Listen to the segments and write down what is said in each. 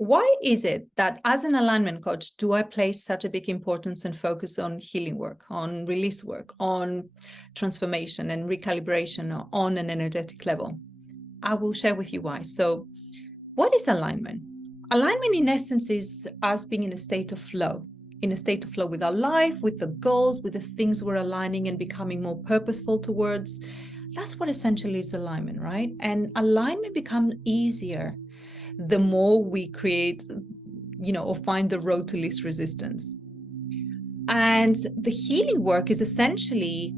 Why is it that as an alignment coach, do I place such a big importance and focus on healing work, on release work, on transformation and recalibration on an energetic level? I will share with you why. So what is alignment? Alignment in essence is us being in a state of flow, with our life, with the goals, with the things we're aligning and becoming more purposeful towards. That's what essentially is alignment, right? And alignment becomes easier the more we create, or find the road to least resistance. And the healing work is essentially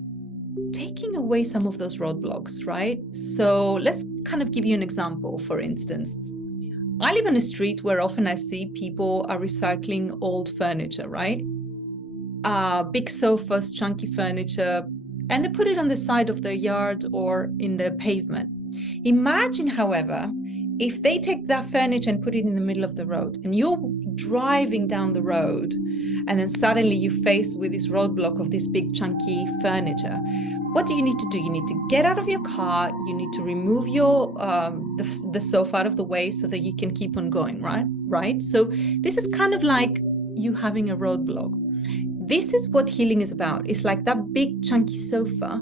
taking away some of those roadblocks, right? So let's kind of give you an example. For instance, I live on a street where often I see people are recycling old furniture, right? Big sofas, chunky furniture, and they put it on the side of their yard or in the pavement. Imagine, however, if they take that furniture and put it in the middle of the road, and you're driving down the road, and then suddenly you're faced with this roadblock of this big chunky furniture. What do you need to do? You need to get out of your car. You need to remove your the sofa out of the way so that you can keep on going, right? So this is kind of like you having a roadblock. This is what healing is about. It's like that big chunky sofa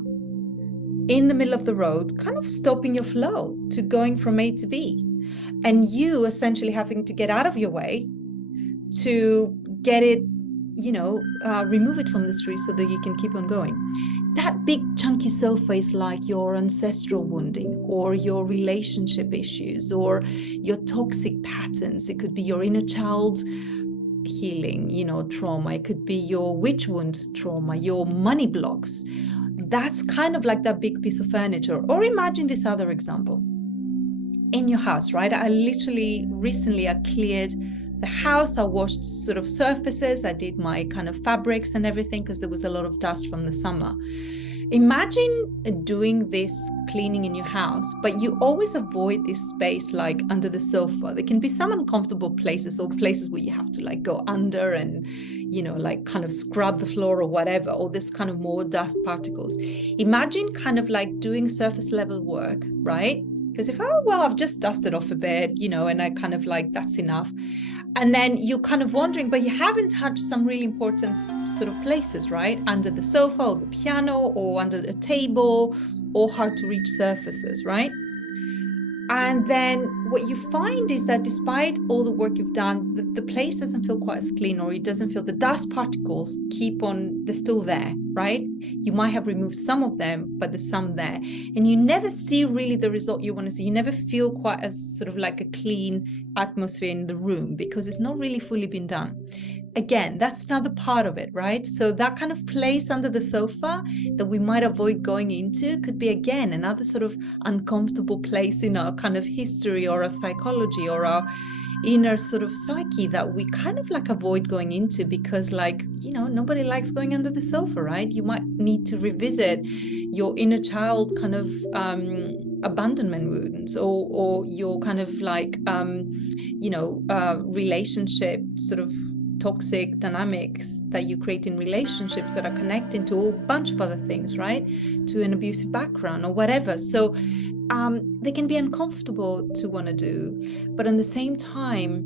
in the middle of the road, kind of stopping your flow to going from A to B. And you essentially having to get out of your way to get it, remove it from the street so that you can keep on going. That big chunky sofa is like your ancestral wounding or your relationship issues or your toxic patterns. It could be your inner child healing, trauma. It could be your witch wound trauma, your money blocks. That's kind of like that big piece of furniture. Or imagine this other example. In your house, right? Recently I cleared the house. I washed sort of surfaces. I did my kind of fabrics and everything because there was a lot of dust from the summer. Imagine doing this cleaning in your house, but you always avoid this space like under the sofa. There can be some uncomfortable places or places where you have to like go under and, like kind of scrub the floor or whatever, or this kind of more dust particles. Imagine kind of like doing surface level work, right? Because if, I've just dusted off a bit, and I kind of like, that's enough. And then you're kind of wondering, but you haven't touched some really important sort of places, right? Under the sofa or the piano or under a table or hard to reach surfaces, right? And then what you find is that despite all the work you've done, the place doesn't feel quite as clean, or it doesn't feel, the dust particles they're still there, right? You might have removed some of them, but there's some there. And you never see really the result you want to see. You never feel quite as sort of like a clean atmosphere in the room because it's not really fully been done. Again, that's another part of it, right? So that kind of place under the sofa that we might avoid going into could be, again, another sort of uncomfortable place in our kind of history or our psychology or our inner sort of psyche that we kind of like avoid going into because, like, nobody likes going under the sofa, right? You might need to revisit your inner child kind of abandonment wounds or your kind of like, relationship sort of toxic dynamics that you create in relationships that are connecting to a bunch of other things, right? To an abusive background or whatever. So they can be uncomfortable to want to do. But at the same time,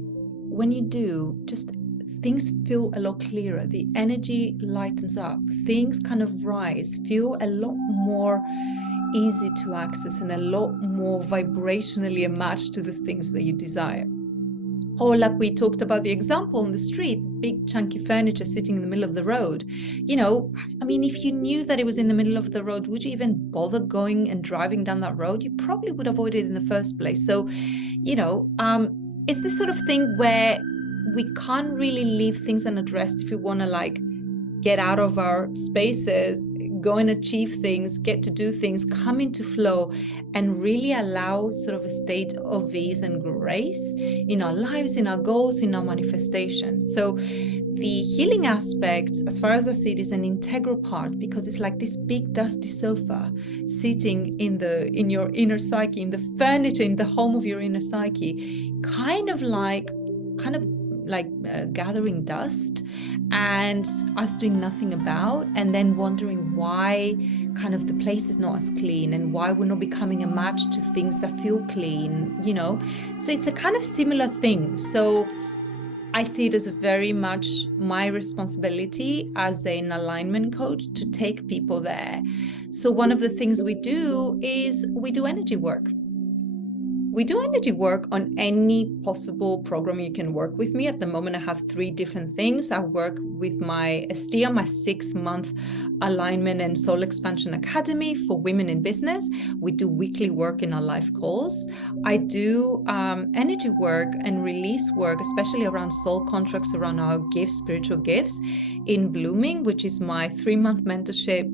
when you do, just things feel a lot clearer. The energy lightens up. Things kind of rise, feel a lot more easy to access and a lot more vibrationally matched to the things that you desire. Or like we talked about the example on the street, big chunky furniture sitting in the middle of the road. If you knew that it was in the middle of the road, would you even bother going and driving down that road? You probably would avoid it in the first place. So, it's this sort of thing where we can't really leave things unaddressed if we want to like get out of our spaces, go and achieve things, get to do things, come into flow, and really allow sort of a state of ease and grace in our lives, in our goals, in our manifestations. So the healing aspect, as far as I see it, is an integral part because it's like this big dusty sofa sitting in your inner psyche, in the furniture, in the home of your inner psyche, kind of gathering dust and us doing nothing about, and then wondering why kind of the place is not as clean and why we're not becoming a match to things that feel clean, you know. So it's a kind of similar thing. So I see it as very much my responsibility as an alignment coach to take people there. So one of the things we do is we do energy work. We do energy work on any possible program you can work with me. At the moment, I have 3 different things. I work with my Estia, my 6-month alignment and soul expansion academy for women in business. We do weekly work in our live calls. I do energy work and release work, especially around soul contracts, around our gifts, spiritual gifts, in Blooming, which is my 3-month mentorship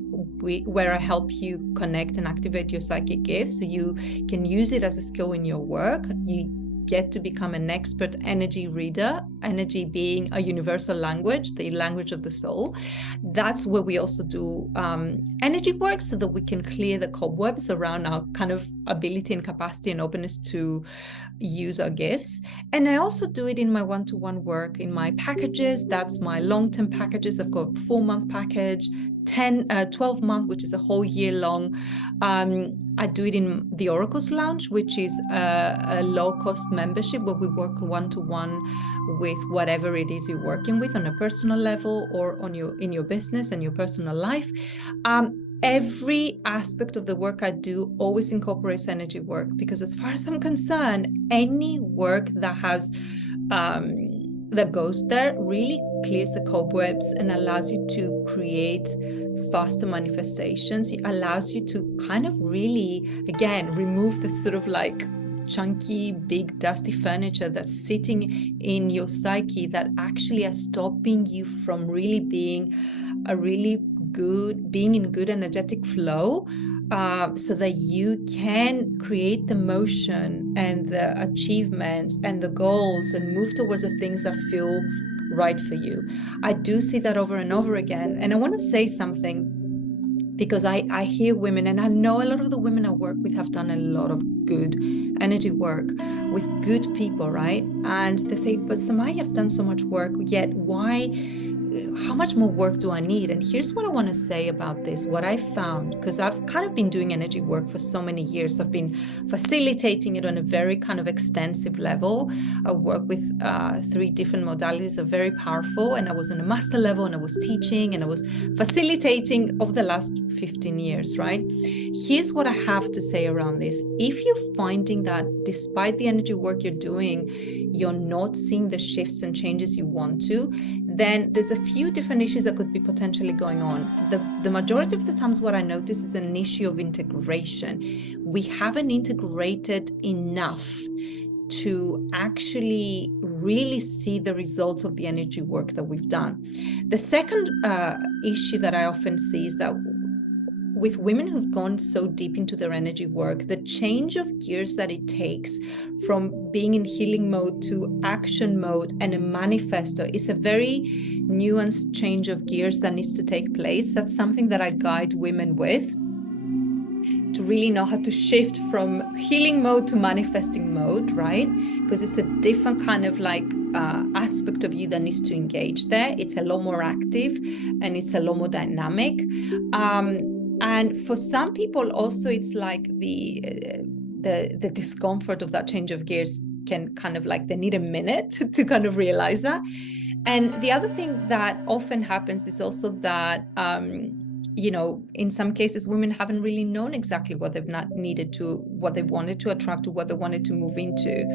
where I help you connect and activate your psychic gifts so you can use it as a skill in your work. You get to become an expert energy reader, energy being a universal language, the language of the soul. That's where we also do energy work so that we can clear the cobwebs around our kind of ability and capacity and openness to use our gifts. And I also do it in my one-to-one work in my packages. That's my long-term packages. I've got a 4-month package, 12-month, which is a whole year long. I do it in the Oracles Lounge, which is a low-cost membership where we work one-to-one with whatever it is you're working with on a personal level or in your business and your personal life. Every aspect of the work I do always incorporates energy work, because as far as I'm concerned, any work that has that goes there really clears the cobwebs and allows you to create faster manifestations. It allows you to kind of really, again, remove the sort of like chunky, big, dusty furniture that's sitting in your psyche that actually are stopping you from really being in good energetic flow, so that you can create the motion and the achievements and the goals and move towards the things that feel right for you. I do see that over and over again. And I want to say something, because I hear women, and I know a lot of the women I work with have done a lot of good energy work with good people, right? And they say, but Samaya, I've done so much work, yet how much more work do I need? And here's what I want to say about this, what I found, because I've kind of been doing energy work for so many years. I've been facilitating it on a very kind of extensive level. I work with 3 different modalities, are very powerful. And I was on a master level, and I was teaching, and I was facilitating over the last 15 years, right? Here's what I have to say around this. If you're finding that despite the energy work you're doing, you're not seeing the shifts and changes you want to, then there's a few different issues that could be potentially going on. The majority of the times what I notice is an issue of integration. We haven't integrated enough to actually really see the results of the energy work that we've done. The second issue that I often see is that with women who've gone so deep into their energy work, the change of gears that it takes from being in healing mode to action mode and a manifesto is a very nuanced change of gears that needs to take place. That's something that I guide women with, to really know how to shift from healing mode to manifesting mode, right? Because it's a different kind of like aspect of you that needs to engage there. It's a lot more active and it's a lot more dynamic. And for some people also, it's like the discomfort of that change of gears can kind of like, they need a minute to kind of realize that. And the other thing that often happens is also that, in some cases, women haven't really known exactly what they've not needed to, what they've wanted to attract to, what they wanted to move into,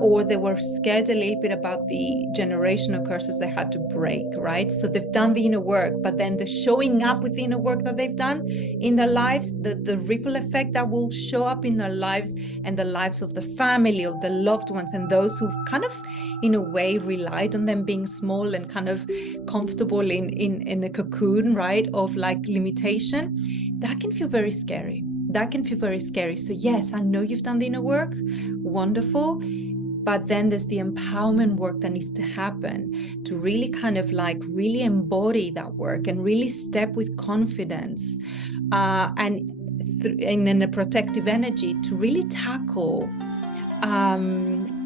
or they were scared a little bit about the generational curses they had to break, right? So they've done the inner work, but then the showing up with the inner work that they've done in their lives, the ripple effect that will show up in their lives and the lives of the family, of the loved ones, and those who've kind of, in a way, relied on them being small and kind of comfortable in a cocoon, right, of like limitation, that can feel very scary. So yes, I know you've done the inner work, wonderful, but then there's the empowerment work that needs to happen to really kind of like really embody that work and really step with confidence and in a protective energy to really tackle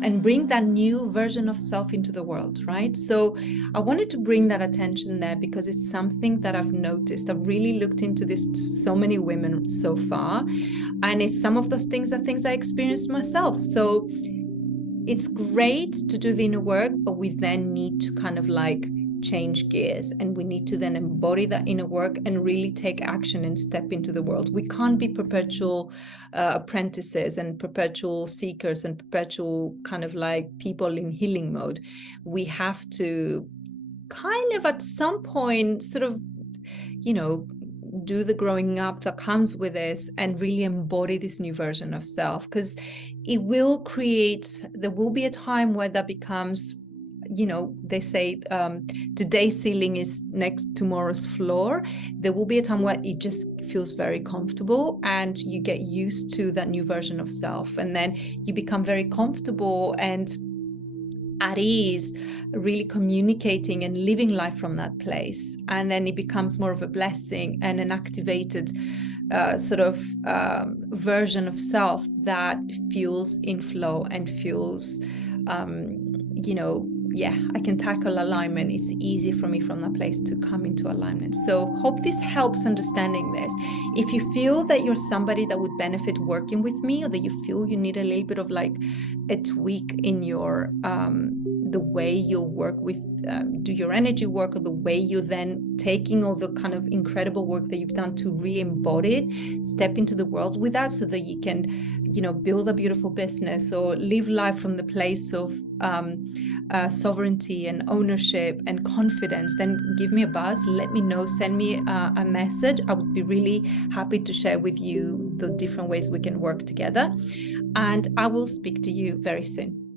and bring that new version of self into the world, right? So I wanted to bring that attention there because it's something that I've noticed. I've really looked into this to so many women so far, and it's some of those things are things I experienced myself. So it's great to do the inner work, but we then need to kind of like change gears, and we need to then embody that inner work and really take action and step into the world. We can't be perpetual apprentices and perpetual seekers and perpetual kind of like people in healing mode. We have to kind of at some point sort of, you know, do the growing up that comes with this and really embody this new version of self, because it will create, there will be a time where that becomes, you know, they say today's ceiling is next tomorrow's floor. There will be a time where it just feels very comfortable and you get used to that new version of self, and then you become very comfortable and at ease, really communicating and living life from that place. And then it becomes more of a blessing and an activated version of self that feels in flow and feels, you know, yeah, I can tackle alignment. It's easy for me from that place to come into alignment. So hope this helps understanding this. If you feel that you're somebody that would benefit working with me, or that you feel you need a little bit of like a tweak in your the way you work with do your energy work, or the way you're then taking all the kind of incredible work that you've done to re-embody it, step into the world with that, so that you can, you know, build a beautiful business or live life from the place of sovereignty and ownership and confidence, then give me a buzz, let me know, send me a message. I would be really happy to share with you the different ways we can work together, and I will speak to you very soon.